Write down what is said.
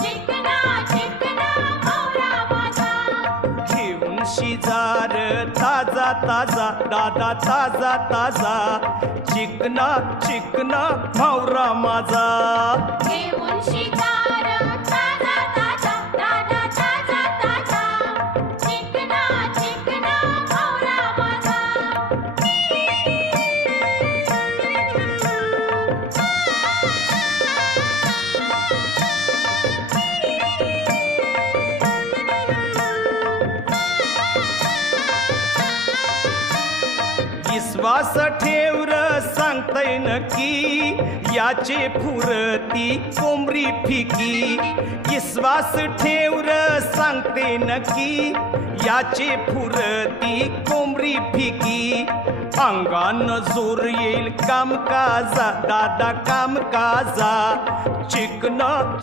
चिकना चिकना भवरा माझा घेऊन शिजार ताजा ताजा दादा ताजा ताजा चिकना चिकना भवरा माझा घेऊन शिकार ताजा ताजा दादा ताजा ताजा चिकना चिकना भवरा माझा विश्वास ठेव र सांगतय नक्की याचे फुरती कोंबरी फिकी विश्वास ठेव र सांगते नक्की याचे फुरती कोंबरी फिकी अंगान जोर येईल कामकाजा दादा कामकाजा चिकना